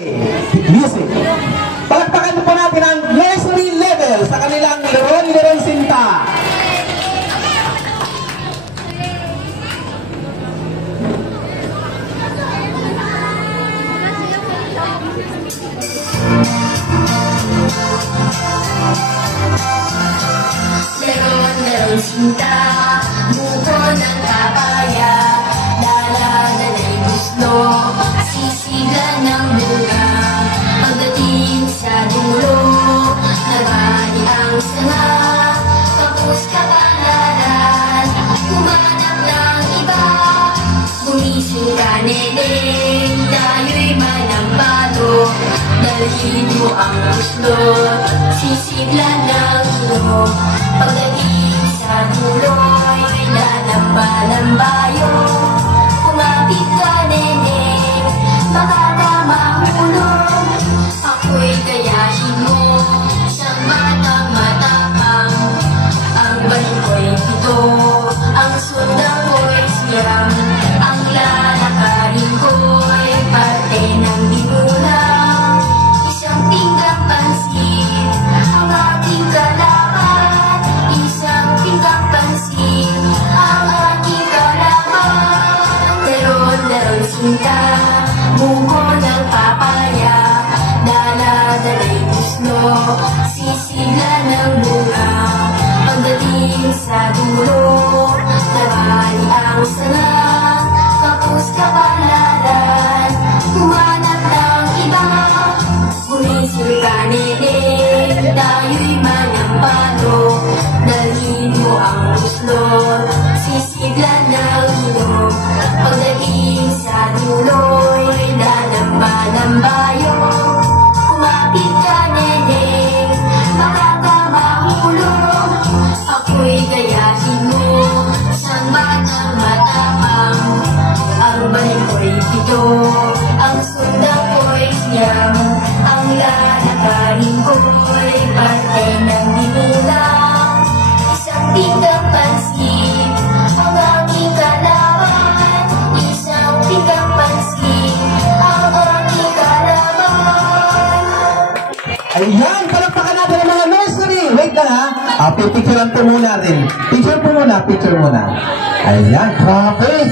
Music. Palakpakan po natin ang nursery level sa kanilang Leron Sinta. Leron Sinta, buko ng kapaya, dala-dala'y gusto, sisigla ng bunga. Pagdating sa dulo, nabali ang sanga, kapos kapalaran, humanap ng iba. Gumising ka, neneng, tayo'y manambalo, dalhin mo ang gusto, sisigla ng dulo. Pagdating sa dulo'y lalamba-lambayo, kumapit ka, neneng, baka na mahulog. Ako'y gayahin mo, siyang batang matapang. Ang balik ko'y pito, ang sundang ko'y siyam. Ang lalakarin ko'y parte ng binulang. Isang pinggang pansin, ang aking kalaban. Isang pinggang pansin, ang aking kalaban. Leron Sinta, buko ng papaya, dala-dala'y gusto, sisigla ng bunga. Pagdating sa dulo, nabali ang sanga, kapos kapalaran, humanap ng iba. Gumising ka, neneng, tayo'y manambalo, dalhin mo ang gusto, sisigla ng ilog. Pagdating sa dulo'y lalamba-lambayo, kumapit ka, neneng, baka ka mahulog. Ako'y gayahin mo, siyang batang matapang. Ang balik ko'y pito, ang sundang ko'y siyam. Ang lalakarin ko'y parte ng binulang. Isang pinggang pansin, ang aking kalaban. Isang pinggang pansin, ang aking kalaban. Ayan, palakpakan natin ang mga nursery. Wait lang ha. Picturean po muna rin. Picture po muna, picture muna. Ayan, grabe.